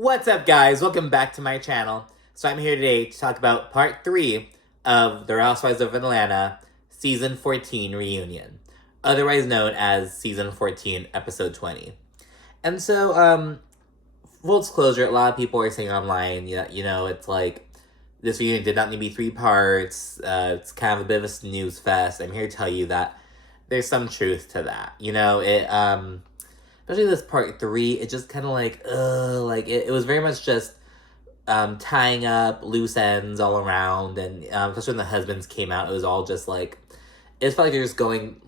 What's up, guys? Welcome back to my channel. So I'm here today to talk about part 3 of The Housewives of Atlanta Season 14 Reunion, otherwise known as Season 14, Episode 20. And so, full disclosure, a lot of people are saying online, it's like, this reunion did not need to be 3 parts, it's kind of a bit of a snooze fest. I'm here to tell you that there's some truth to that. Especially this part 3, it just kind of it was very much just tying up loose ends all around, and especially when the husbands came out, it was all just like, it felt like they're just going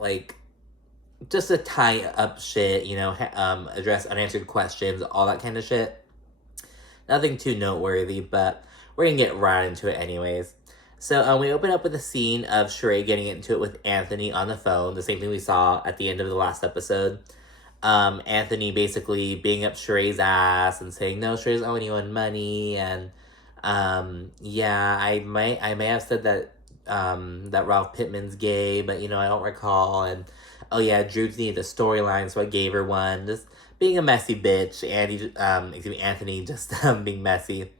just to tie up shit, address unanswered questions, all that kind of shit. Nothing too noteworthy, but we're gonna get right into it anyways. So we open up with a scene of Shereé getting into it with Anthony on the phone, the same thing we saw at the end of the last episode. Anthony basically being up Shereé's ass and saying, no, Shereé's owing you money, and I may have said that that Ralph Pittman's gay, but I don't recall, and oh yeah, Drew needed a storyline, so I gave her one. Just being a messy bitch, Anthony just being messy.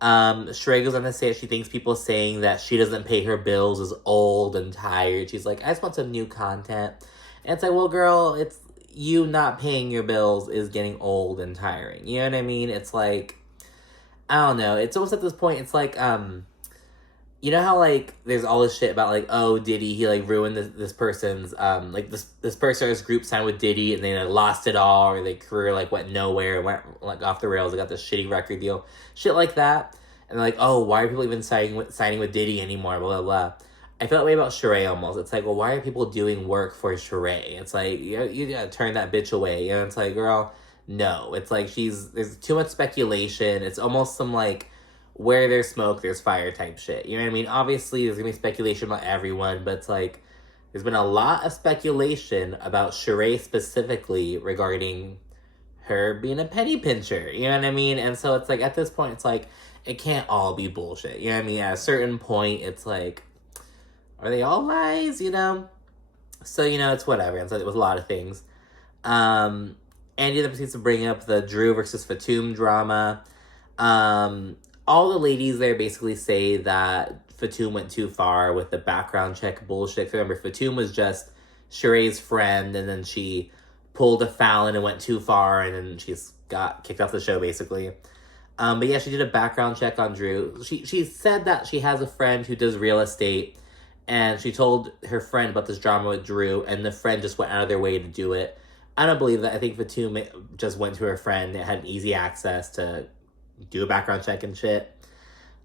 Shereé goes on to say she thinks people saying that she doesn't pay her bills is old and tired. She's like, I just want some new content. And it's like, well, girl, it's you not paying your bills is getting old and tiring. You know what I mean? It's like, I don't know. It's almost at this point, it's like, you know how, there's all this shit about, oh, Diddy, he, ruined this person's, this person's group signed with Diddy, and they, lost it all, or their career, went nowhere, went, off the rails, they got this shitty record deal. Shit like that. And they're like, oh, why are people even signing with Diddy anymore, blah, blah, blah. I felt that way about Charae almost. It's like, well, why are people doing work for Charae? It's like, you gotta turn that bitch away. It's like, girl, no. It's like there's too much speculation. It's almost some, where there's smoke, there's fire type shit. You know what I mean? Obviously, there's gonna be speculation about everyone, but it's like, there's been a lot of speculation about Charae specifically regarding her being a penny pincher. You know what I mean? And so it's like, at this point, it's like, it can't all be bullshit. You know what I mean? At a certain point, it's like, are they all lies, So, it's whatever. And so it was a lot of things. Andy then proceeds to bring up the Drew versus Fatum drama. All the ladies there basically say that Fatum went too far with the background check bullshit. Remember, Fatum was just Shereé's friend, and then she pulled a Fallon and went too far, and then she's got kicked off the show, basically. But yeah, she did a background check on Drew. She said that she has a friend who does real estate, and she told her friend about this drama with Drew, and the friend just went out of their way to do it. I don't believe that. I think Fatum just went to her friend that had easy access to do a background check and shit.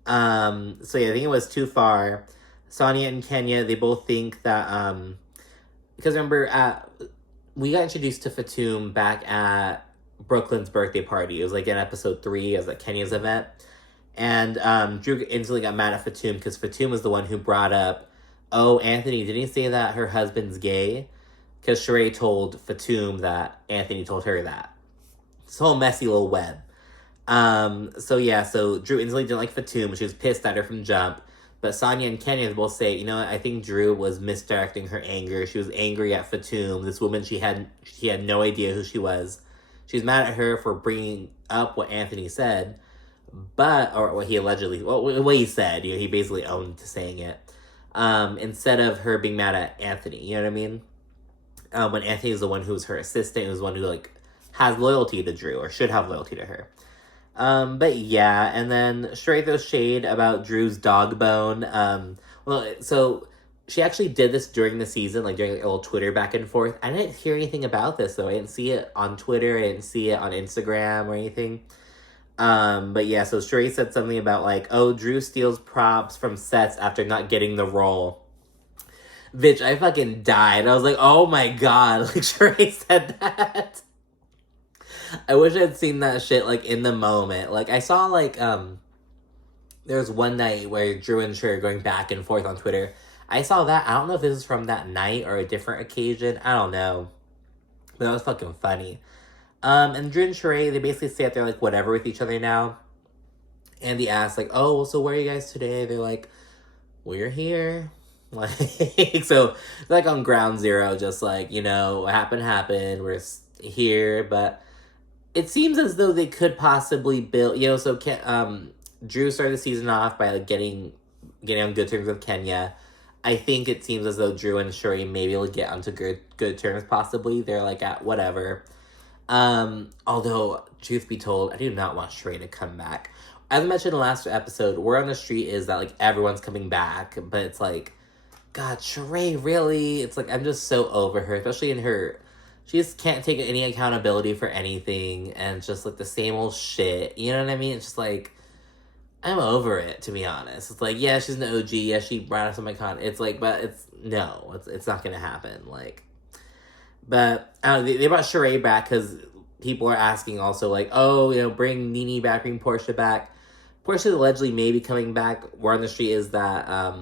So yeah, I think it was too far. Sanya and Kenya, they both think that, because remember, we got introduced to Fatum back at Brooklyn's birthday party. It was in episode 3, it was Kenya's event. And Drew instantly got mad at Fatum because Fatum was the one who brought up, oh, Anthony, didn't he say that her husband's gay? Because Shereé told Fatum that Anthony told her that. This whole messy little web. So Drew instantly didn't like Fatum. She was pissed at her from jump. But Sanya and Kenya both say, I think Drew was misdirecting her anger. She was angry at Fatum. This woman, she had no idea who she was. She's mad at her for bringing up what Anthony said. Or what he allegedly, what he said. He basically owned to saying it. Instead of her being mad at Anthony, you know what I mean? When Anthony is the one who's her assistant, who's the one who, has loyalty to Drew, or should have loyalty to her. But yeah, and then Shereé throws shade about Drew's dog bone. So she actually did this during the season, during a little Twitter back and forth. I didn't hear anything about this, though. I didn't see it on Twitter, I didn't see it on Instagram or anything. But yeah, so Shereé said something about oh, Drew steals props from sets after not getting the role. Bitch, I fucking died. I was like, oh my god, Shereé said that. I wish I had seen that shit, in the moment. I saw, there was one night where Drew and Shereé are going back and forth on Twitter. I saw that. I don't know if this is from that night or a different occasion. I don't know. But that was fucking funny. And Drew and Shereé, they basically say that they're, whatever with each other now. Andy asks, oh, well, so where are you guys today? They're like, we're here. So, on ground zero, just, what happened, we're here. But it seems as though they could possibly build, so Drew started the season off by like getting on good terms with Kenya. I think it seems as though Drew and Shereé maybe will get onto good terms possibly. They're like at whatever. Although, truth be told, I do not want Shereé to come back. As I mentioned in the last episode, word on the street is that like everyone's coming back, but it's like, God, Shereé, really? It's like I'm just so over her, especially in her. She just can't take any accountability for anything, and just like the same old shit. You know what I mean? It's just like I'm over it, to be honest. It's like, yeah, she's an OG. Yeah, she brought us some icon. It's like, but it's not gonna happen. Like, but they brought Shereé back because people are asking also like, oh, bring Nene back, bring Portia back. Portia's allegedly maybe coming back. Word on the street is that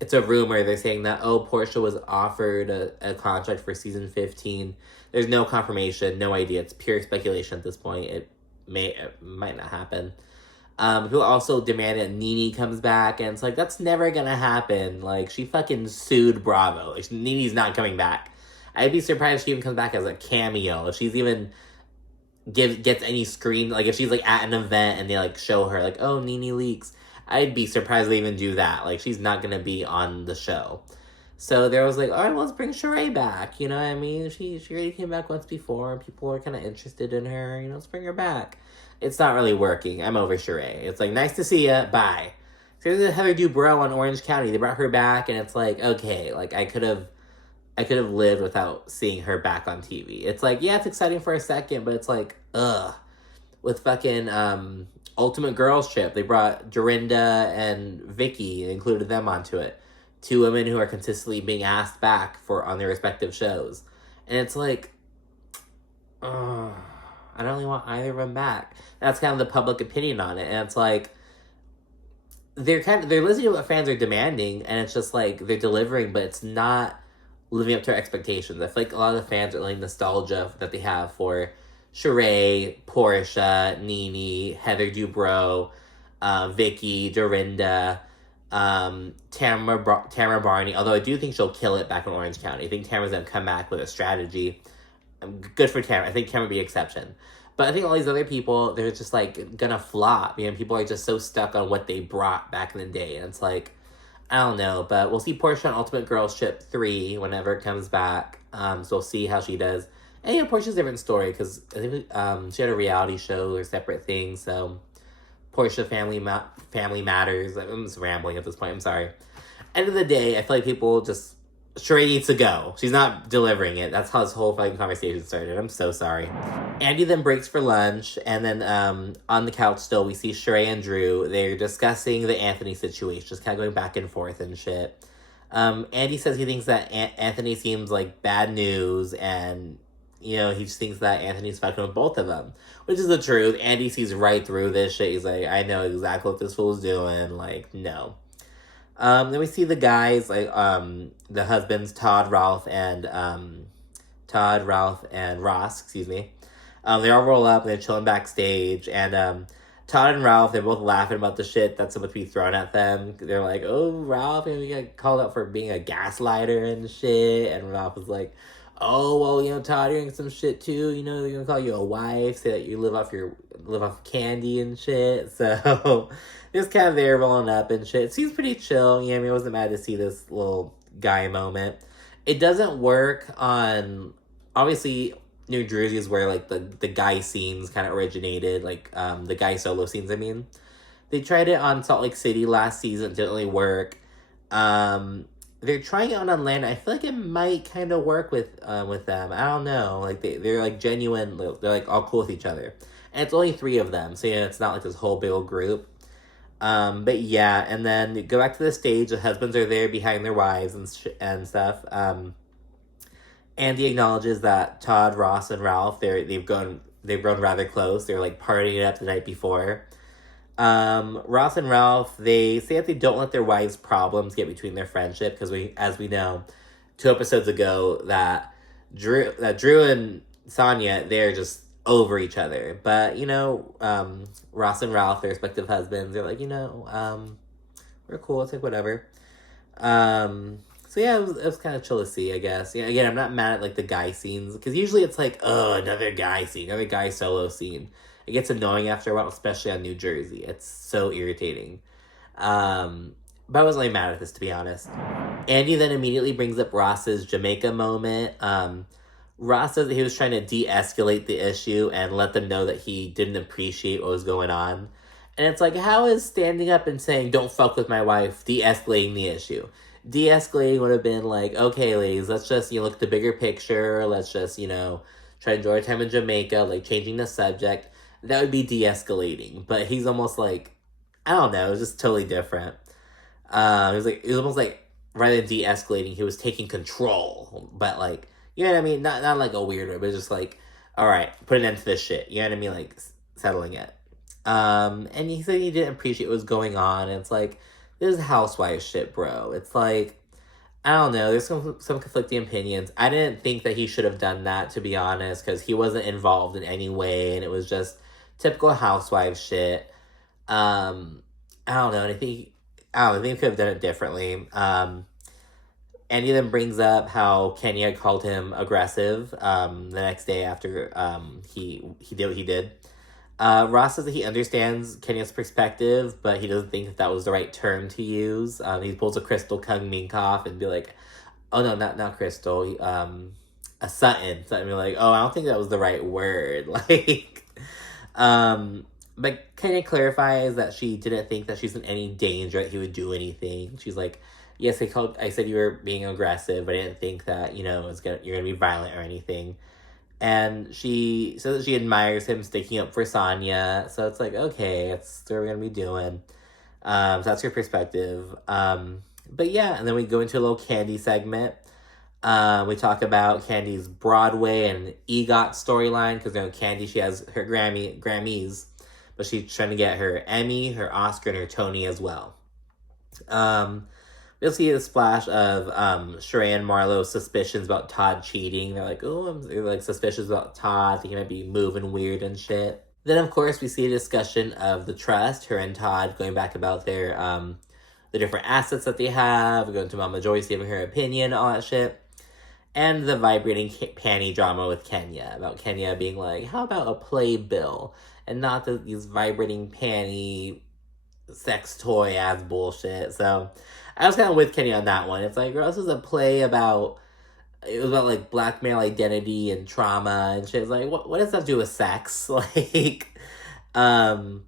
it's a rumor. They're saying that, oh, Portia was offered a contract for season 15. There's no confirmation, no idea. It's pure speculation at this point. It might not happen. Who also demanded that Nene comes back, and it's like, that's never gonna happen. Like, she fucking sued Bravo. Like, Nene's not coming back. I'd be surprised if she even comes back as a cameo. If she's even gets any screen, like if she's like at an event and they like show her like, oh, Nene leaks, I'd be surprised they even do that. Like, she's not gonna be on the show. So there was like, all right, well, let's bring Shereé back. You know what I mean? She already came back once before, and people are kind of interested in her. Let's bring her back. It's not really working. I'm over Shereé. It's like, nice to see ya. Bye. So there's Heather Dubrow on Orange County. They brought her back, and it's like, okay, like I could have lived without seeing her back on TV. It's like, yeah, it's exciting for a second, but it's like, ugh. With fucking Ultimate Girls Trip, they brought Dorinda and Vicky and included them onto it. Two women who are consistently being asked back on their respective shows. And it's like, ugh, I don't really want either of them back. That's kind of the public opinion on it. And it's like, they're listening to what fans are demanding, and it's just like they're delivering, but it's not living up to our expectations. I feel like a lot of the fans are like nostalgia that they have for Shereé, Portia, Nene, Heather Dubrow, Vicky, Dorinda, Tamara Barney. Although I do think she'll kill it back in Orange County. I think Tamara's gonna come back with a strategy. Good for Tamara. I think Tamara would be an exception. But I think all these other people, they're just like gonna flop. People are just so stuck on what they brought back in the day, and it's like, I don't know, but we'll see Portia on Ultimate Girls Trip 3 whenever it comes back. So we'll see how she does. And Portia's a different story because I think she had a reality show or separate thing. So Portia Family Matters. I'm just rambling at this point. I'm sorry. End of the day, I feel like people just, Shereé needs to go. She's not delivering it. That's how this whole fucking conversation started. I'm so sorry. Andy then breaks for lunch, and then on the couch still, we see Shereé and Drew. They're discussing the Anthony situation, just kind of going back and forth and shit. Andy says he thinks that Anthony seems like bad news, and, he just thinks that Anthony's fucking with both of them, which is the truth. Andy sees right through this shit. He's like, I know exactly what this fool's doing. Like, no. Then we see the guys, like, the husbands, Todd, Ralph, and Ross, excuse me. They all roll up, and they're chilling backstage, and, Todd and Ralph, they're both laughing about the shit that's supposed to be thrown at them. They're like, oh, Ralph, we got called out for being a gaslighter and shit, and Ralph was like, oh, well, Todd, you're doing some shit too, they're gonna call you a wife, say that you live off candy and shit, so just kind of there rolling up and shit. It seems pretty chill. I wasn't mad to see this little guy moment. It doesn't work on, obviously, New Jersey is where, like, the guy scenes kind of originated, like, the guy solo scenes, I mean. They tried it on Salt Lake City last season, didn't really work. They're trying it on Atlanta. I feel like it might kind of work with them. I don't know. Like, they're, like, genuine. They're, like, all cool with each other. And it's only 3 of them, so, it's not, like, this whole big old group. But, yeah, and then go back to the stage. The husbands are there behind their wives and stuff. Andy acknowledges that Todd, Ross, and Ralph, they've grown rather close. They're, like, partying it up the night before. Ross and Ralph, they say that they don't let their wives' problems get between their friendship, because as we know, 2 episodes ago, that Drew and Sanya, they're just over each other. But, Ross and Ralph, their respective husbands, they're like, we're cool, it's like whatever. So yeah, it was kind of chill to see, I guess. Yeah, again, I'm not mad at like the guy scenes because usually it's like, oh, another guy scene, another guy solo scene. It gets annoying after a while, especially on New Jersey. It's so irritating. But I wasn't really mad at this, to be honest. Andy then immediately brings up Ross's Jamaica moment. Ross says that he was trying to de-escalate the issue and let them know that he didn't appreciate what was going on. And it's like, how is standing up and saying, don't fuck with my wife, de-escalating the issue? De-escalating would have been like, okay, ladies, let's just, look at the bigger picture. Let's just, try to enjoy our time in Jamaica, like changing the subject. That would be de-escalating. But he's almost like, I don't know, it was just totally different. It was almost like, rather than de-escalating, he was taking control. But like, you know what I mean? Not like a weird way, but just like, all right, put an end to this shit. You know what I mean? Like, settling it. And he said he didn't appreciate what was going on. And it's like, this is housewife shit, bro. It's like, I don't know. There's some conflicting opinions. I didn't think that he should have done that, to be honest, because he wasn't involved in any way, and it was just typical housewife shit. I don't know. I think he could have done it differently. Andy then brings up how Kenya called him aggressive the next day after he did what he did. Ross says that he understands Kenya's perspective, but he doesn't think that was the right term to use. He pulls a Crystal Kung Minkoff and be like, oh no, not Crystal, a Sutton. Sutton be like, oh, I don't think that was the right word. Like, but Kenya clarifies that she didn't think that she's in any danger, that he would do anything. She's like, yes, I said you were being aggressive, but I didn't think that, you're gonna be violent or anything. And she says that she admires him sticking up for Sanya. So it's like, okay, that's what we're going to be doing. So that's her perspective. But yeah, and then we go into a little Kandi segment. We talk about Kandi's Broadway and EGOT storyline. Because, Kandi, she has her Grammys. But she's trying to get her Emmy, her Oscar, and her Tony as well. You'll see the splash of Shereé and Marlo's suspicions about Todd cheating. They're like, oh, they're like suspicious about Todd. Think he might be moving weird and shit. Then, of course, we see a discussion of the trust. Her and Todd going back about their the different assets that they have. We're going to Mama Joyce giving her opinion, all that shit. And the vibrating panty drama with Kenya. About Kenya being like, how about a playbill? And not these vibrating panty sex toy ass bullshit. So I was kind of with Kenny on that one. It's like, girl, this is a play about, it was about like black male identity and trauma and shit. It's like, what does that do with sex? Like, so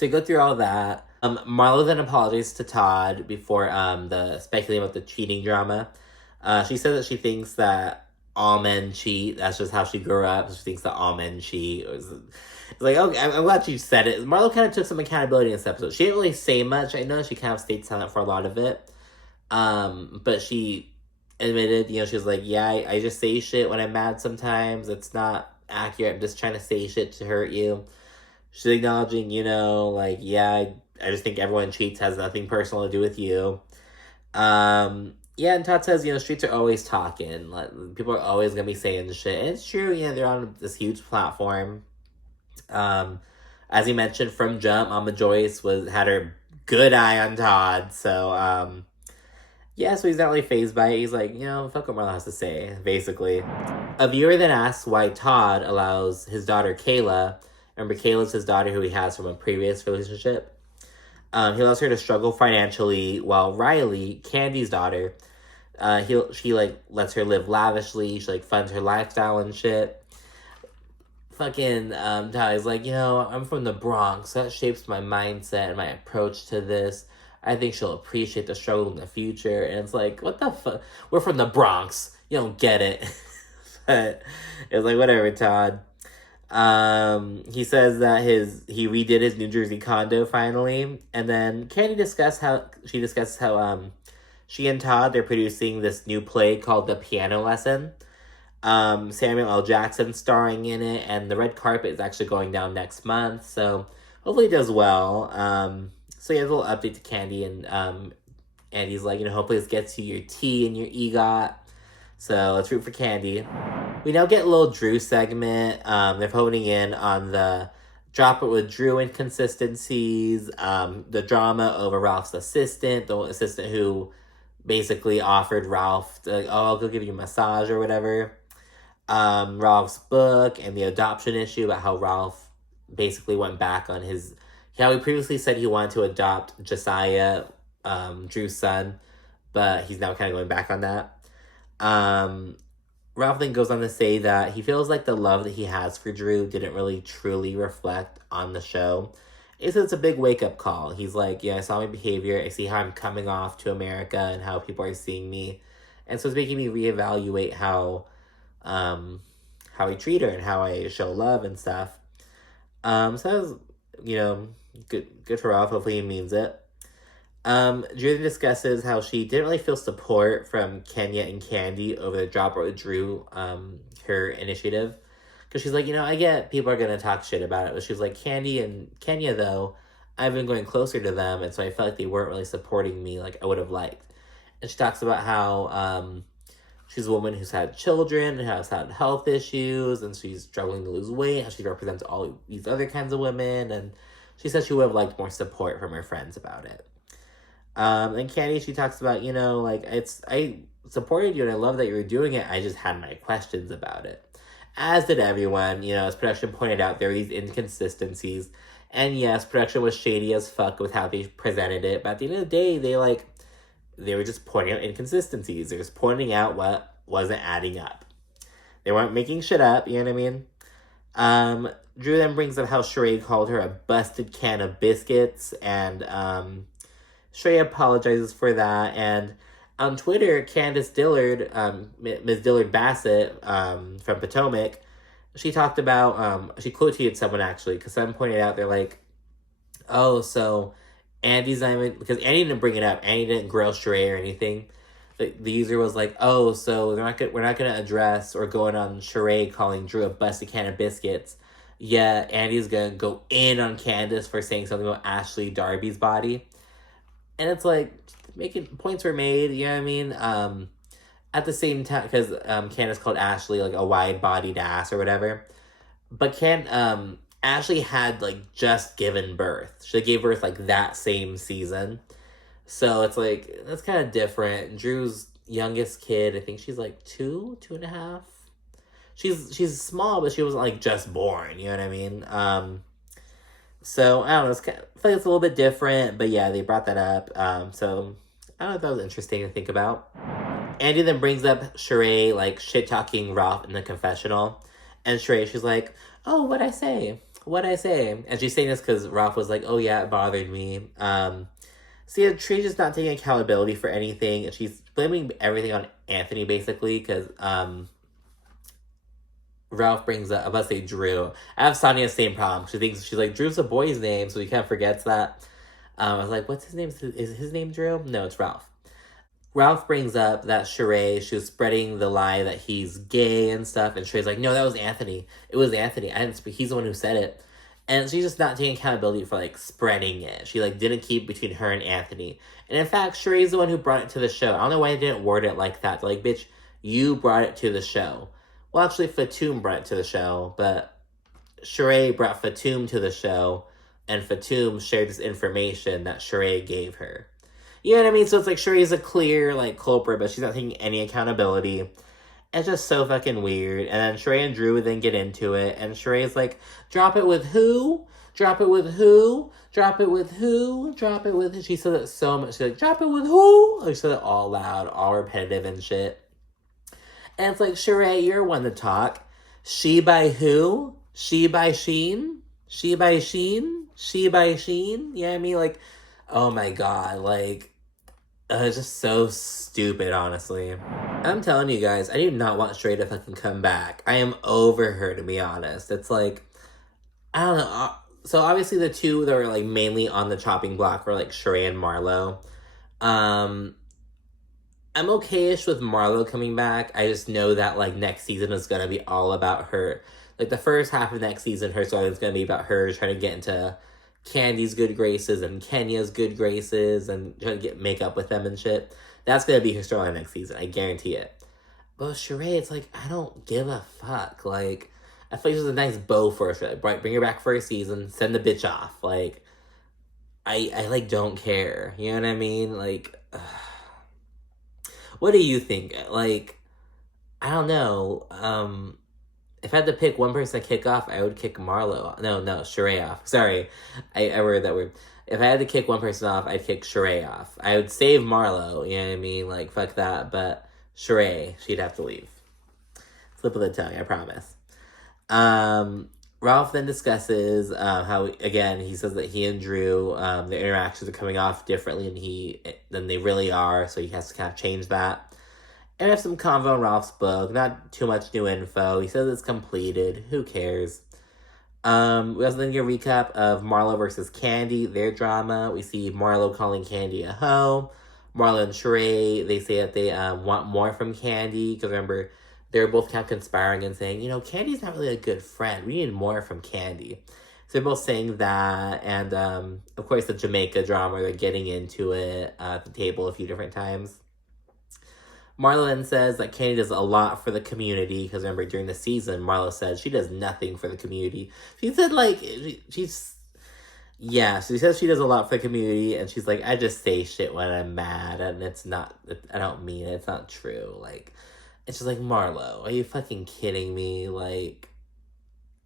you go through all that. Marlo then apologizes to Todd before the speculating about the cheating drama. She says that she thinks that all men cheat. That's just how she grew up. She thinks that all men cheat. It's like, okay, I'm glad you said it. Marlo kind of took some accountability in this episode. She didn't really say much. I know she kind of stayed silent for a lot of it. But she admitted, she was like, yeah, I just say shit when I'm mad sometimes. It's not accurate. I'm just trying to say shit to hurt you. She's acknowledging, like, yeah, I just think everyone cheats, has nothing personal to do with you. Yeah, and Todd says, streets are always talking. Like, people are always going to be saying shit. And it's true, they're on this huge platform. As he mentioned from jump, Mama Joyce had her good eye on Todd. So, yeah, so he's not really fazed by it. He's like, fuck what Marlo has to say, basically. A viewer then asks why Todd allows his daughter Kayla, remember Kayla's his daughter who he has from a previous relationship, he allows her to struggle financially while Riley, Kandi's daughter, she lets her live lavishly. She funds her lifestyle and shit. Fucking Ty's like, I'm from the Bronx. That shapes my mindset and my approach to this. I think she'll appreciate the struggle in the future. And it's like, what the fuck? We're from the Bronx. You don't get it. But it's like, whatever, Todd. He says that he redid his New Jersey condo finally. And then Kandi discusses how she and Todd, they're producing this new play called The Piano Lesson. Samuel L. Jackson starring in it, and the red carpet is actually going down next month, so hopefully it does well. So yeah, a little update to Kandi, and he's like, hopefully this gets you your tea and your EGOT. So let's root for Kandi. We now get a little Drew segment. They're honing in on the drop it with Drew inconsistencies, the drama over Ralph's assistant, the assistant who basically offered Ralph, like, oh, I'll go give you a massage or whatever. Ralph's book and the adoption issue about how Ralph basically went back on his, how he previously said he wanted to adopt Josiah, Drew's son, but he's now kind of going back on that. Ralph then goes on to say that he feels like the love that he has for Drew didn't really truly reflect on the show. He says it's a big wake-up call. He's like, yeah, I saw my behavior. I see how I'm coming off to America and how people are seeing me. And so it's making me reevaluate how I treat her and how I show love and stuff. So that was, good for Ralph. Hopefully he means it. Drew discusses how she didn't really feel support from Kenya and Kandi over the Drop with Drew, her initiative. Because she's like, I get people are going to talk shit about it. But she's like, Kandi and Kenya, though, I've been going closer to them. And so I felt like they weren't really supporting me like I would have liked. And she talks about how she's a woman who's had children and has had health issues. And she's struggling to lose weight. How she represents all these other kinds of women. And she says she would have liked more support from her friends about it. And Kandi, she talks about, I supported you and I love that you were doing it. I just had my questions about it. As did everyone, as production pointed out, there were these inconsistencies. And yes, production was shady as fuck with how they presented it. But at the end of the day, they were just pointing out inconsistencies. They were just pointing out what wasn't adding up. They weren't making shit up, you know what I mean? Drew then brings up how Shereé called her a busted can of biscuits. And, Shereé apologizes for that, and on Twitter, Candace Dillard, Ms. Dillard Bassett, from Potomac, she talked about, she quote-tweeted someone, actually, because someone pointed out, they're like, oh, so Andy's not even, because Andy didn't bring it up, Andy didn't grill Shereé or anything, the user was like, oh, so we're not going to address or go in on Shereé calling Drew a busted can of biscuits, yeah, Andy's going to go in on Candace for saying something about Ashley Darby's body. And it's like, points were made, you know what I mean? At the same time, because Candace called Ashley, like, a wide-bodied ass or whatever. But Ashley had, like, just given birth. She gave birth, like, that same season. So it's like, that's kind of different. Drew's youngest kid, I think she's, like, 2.5. She's small, but she wasn't, like, just born, you know what I mean? So, I don't know, I feel like it's a little bit different, but yeah, they brought that up. So, I don't know if that was interesting to think about. Andy then brings up Shereé, like, shit-talking Ralph in the confessional. And Shereé, she's like, oh, what'd I say? And she's saying this because Ralph was like, oh yeah, it bothered me. So yeah, Shereé's just not taking accountability for anything. And she's blaming everything on Anthony, basically, because, Ralph brings up, I'm about to say Drew. I have Sanya's same problem. She's like, Drew's a boy's name, so he kind of forgets that. I was like, what's his name? Is his name Drew? No, it's Ralph. Ralph brings up that Shereé, she was spreading the lie that he's gay and stuff, and Shereé's like, no, that was Anthony. It was Anthony. I didn't speak. He's the one who said it. And she's just not taking accountability for, like, spreading it. She, like, didn't keep between her and Anthony. And in fact, Shereé's the one who brought it to the show. I don't know why they didn't word it like that. Like, bitch, you brought it to the show. Well, actually, Fatum brought it to the show, but Shereé brought Fatum to the show, and Fatum shared this information that Shereé gave her. You know what I mean? So it's like Shereé's a clear, like, culprit, but she's not taking any accountability. It's just so fucking weird. And then Shereé and Drew would then get into it, and Shereé's like, drop it with who? Drop it with who? Drop it with who? Drop it with who? She said it so much. She's like, drop it with who? Like, she said it all loud, all repetitive and shit. And it's like, Shereé, you're one to talk. She by who? She by Shein? She by Shein? She by Shein? You know what I mean? Like, oh my god, like, it's just so stupid, honestly. I'm telling you guys, I do not want Shereé to fucking come back. I am over her, to be honest. It's like, I don't know. So obviously the two that were, like, mainly on the chopping block were, like, Shereé and Marlo. I'm okay-ish with Marlo coming back. I just know that, like, next season is gonna be all about her. Like, the first half of next season, her story is gonna be about her trying to get into Kandi's good graces and Kenya's good graces and trying to make up with them and shit. That's gonna be her story next season. I guarantee it. But with Shereé, it's like, I don't give a fuck. Like, I feel like this was a nice bow for her. Like, bring her back for a season, send the bitch off. Like, I like, don't care. You know what I mean? Like, What do you think? Like, I don't know. If I had to pick one person to kick off, I would kick Marlo. No, Shereé off. Sorry, I worded that word. If I had to kick one person off, I'd kick Shereé off. I would save Marlo, you know what I mean? Like, fuck that. But Shereé, she'd have to leave. Slip of the tongue, I promise. Ralph then discusses how, again, he says that he and Drew, their interactions are coming off differently than they really are, so he has to kind of change that. And we have some convo in Ralph's book. Not too much new info. He says it's completed. Who cares? We also then get a recap of Marlo versus Kandi, their drama. We see Marlo calling Kandi a hoe. Marlo and Shereé, they say that they want more from Kandi. Because remember, they're both kind of conspiring and saying, Kandi's not really a good friend. We need more from Kandi. So they're both saying that. And, of course, the Jamaica drama, they're getting into it at the table a few different times. Marlo then says that Kandi does a lot for the community, because remember, during the season, Marlo said she does nothing for the community. She said, she says she does a lot for the community, and she's like, I just say shit when I'm mad, and it's not, I don't mean it, it's not true. Like, it's just like, Marlo, are you fucking kidding me? Like,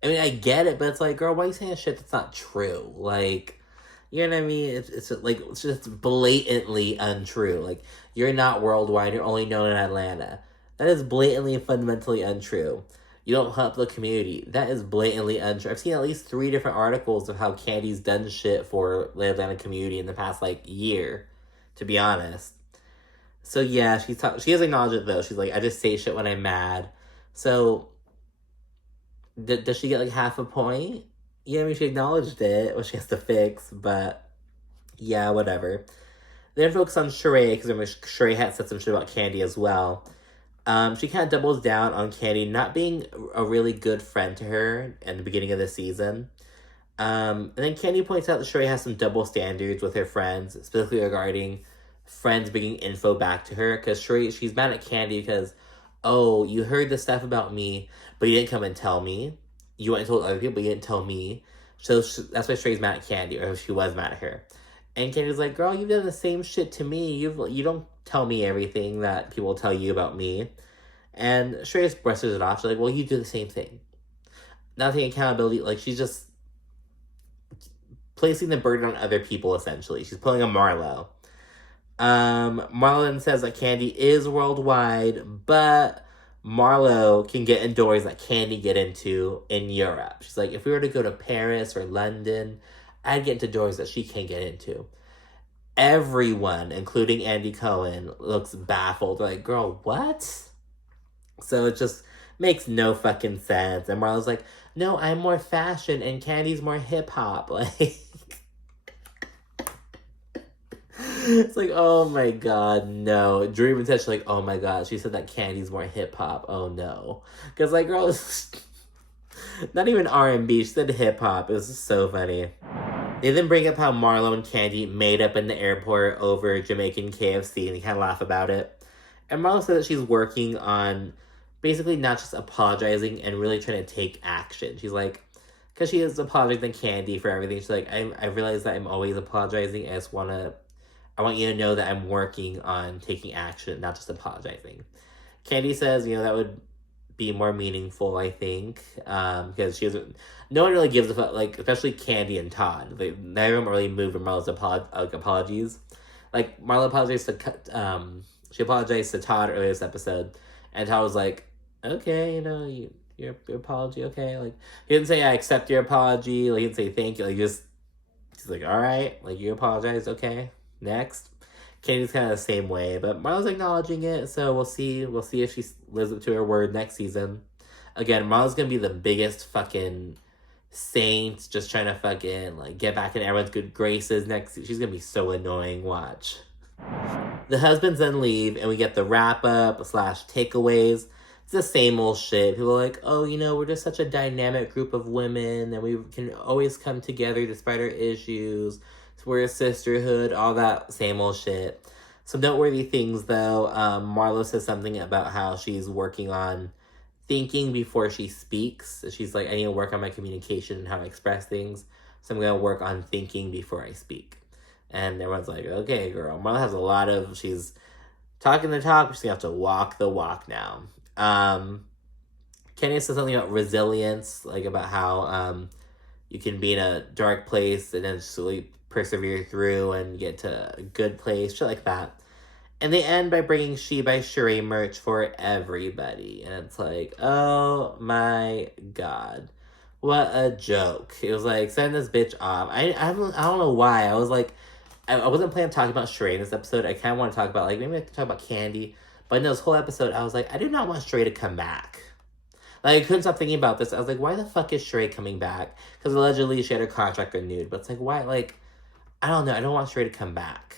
I mean, I get it, but it's like, girl, why are you saying shit that's not true? Like, you know what I mean? It's just blatantly untrue. Like, you're not worldwide, you're only known in Atlanta. That is blatantly and fundamentally untrue. You don't help the community. That is blatantly untrue. I've seen at least 3 different articles of how Kandi's done shit for the Atlanta community in the past, year, to be honest. So, yeah, she has acknowledged it, though. She's like, I just say shit when I'm mad. So, does she get, half a point? Yeah, I mean, she acknowledged it, what she has to fix, but yeah, whatever. Then focus on Shereé, because Shereé had said some shit about Kandi as well. She kind of doubles down on Kandi not being a really good friend to her in the beginning of the season. And then Kandi points out that Shereé has some double standards with her friends, specifically regarding friends bringing info back to her, because she's mad at Kandi because, oh, you heard the stuff about me, but you didn't come and tell me. You went and told other people, but you didn't tell me. So that's why Shereé's mad at Kandi, or she was mad at her. And Kandi's like, girl, you've done the same shit to me. You don't tell me everything that people tell you about me. And Shereé just brushes it off. She's like, well, you do the same thing. Not taking accountability. She's just placing the burden on other people, essentially. She's pulling a Marlo. Marlo then says that Kandi is worldwide, but Marlo can get in doors that Kandi get into in Europe. She's like, if we were to go to Paris or London, I'd get into doors that she can't get into. Everyone, including Andy Cohen, looks baffled. They're like, girl, what? So it just makes no fucking sense. And Marlo's like, no, I'm more fashion and Kandi's more hip-hop. It's like, oh my god, no. Drew even said, she's like, oh my god, she said that Kandi's more hip-hop. Oh no. Because, girl, not even R&B, she said hip-hop. It was just so funny. They then bring up how Marlo and Kandi made up in the airport over Jamaican KFC, and they kind of laugh about it. And Marlo said that she's working on basically not just apologizing and really trying to take action. She's like, because she is apologizing to Kandi for everything. She's like, I realize that I'm always apologizing. I want you to know that I'm working on taking action, not just apologizing. Kandi says, that would be more meaningful, I think, because no one really gives a fuck, especially Kandi and Todd. Neither of them really moved from Marlo's apologies. Marlo apologized she apologized to Todd earlier this episode, and Todd was like, okay, your apology, okay. He didn't say, I accept your apology. He didn't say thank you. He's like, all right, you apologized, okay. Next. Kandi's kind of the same way, but Marlo's acknowledging it, so we'll see if she lives up to her word next season. Again, Marlo's gonna be the biggest fucking saint, just trying to fucking, get back in everyone's good graces next. She's gonna be so annoying, watch. The husbands then leave, and we get the wrap-up / takeaways. It's the same old shit. People are like, oh, we're just such a dynamic group of women, and we can always come together despite our issues. We're a sisterhood, all that same old shit. Some noteworthy things, though. Marlo says something about how she's working on thinking before she speaks. She's like, I need to work on my communication and how I express things. So I'm going to work on thinking before I speak. And everyone's like, okay, girl. Marlo has she's talking the talk, we're just gonna have to walk the walk now. Kenny said something about resilience, like about how you can be in a dark place and then slowly persevere through and get to a good place, shit like that. And they end by bringing She by Shereé merch for everybody. And it's like, oh my god. What a joke. It was like, send this bitch off. I don't know why. I was like, I wasn't planning on talking about Shereé in this episode. I kind of want to talk about, like, maybe I could talk about Kandi. But in this whole episode, I was like, I do not want Shereé to come back. Like, I couldn't stop thinking about this. I was like, why the fuck is Shereé coming back? Because allegedly she had her contract renewed. But it's like, why? Like, I don't know. I don't want Shereé to come back.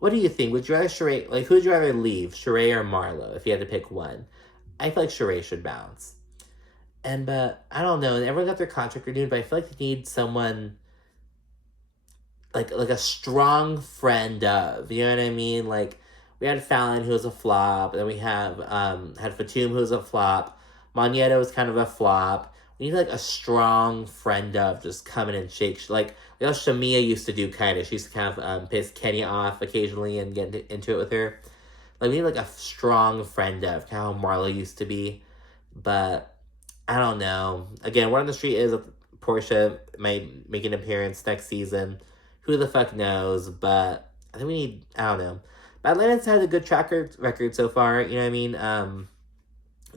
What do you think? Would you rather Shereé, like, who would you rather leave? Shereé or Marlo, if you had to pick one? I feel like Shereé should bounce. But, I don't know. Everyone got their contract renewed, but I feel like they need someone, like a strong friend of. You know what I mean? Like, we had Fallon, who was a flop. Then we have, had Fatum, who was a flop. Magneto was kind of a flop. We need, like, a strong friend of just coming and shake. Like how Shamia used to do, kind of. She used to kind of piss Kenny off occasionally and get into it with her. Like, we need, like, a strong friend of, kind of how Marlo used to be. But I don't know. Again, Word on the Street is Portia might make an appearance next season. Who the fuck knows? But I think we need, I don't know. But Atlanta's had a good track record so far. You know what I mean?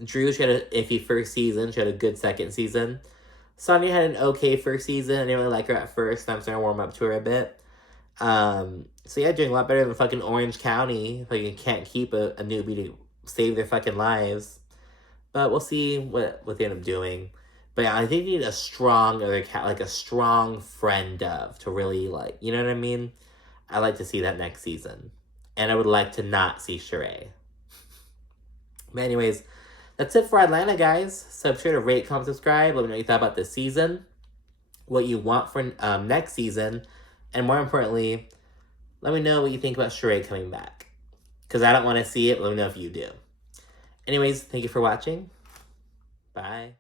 Drew, she had an iffy first season. She had a good second season. Sanya had an okay first season. I didn't really like her at first. I'm starting to warm up to her a bit. So yeah, doing a lot better than fucking Orange County. Like, you can't keep a newbie to save their fucking lives. But we'll see what they end up doing. But yeah, I think you need a strong like a strong friend of to really, like, you know what I mean? I like to see that next season. And I would like to not see Shereé. But anyways, that's it for Atlanta, guys. So be sure to rate, comment, subscribe. Let me know what you thought about this season. What you want for next season. And more importantly, let me know what you think about Shereé coming back. Because I don't want to see it. Let me know if you do. Anyways, thank you for watching. Bye.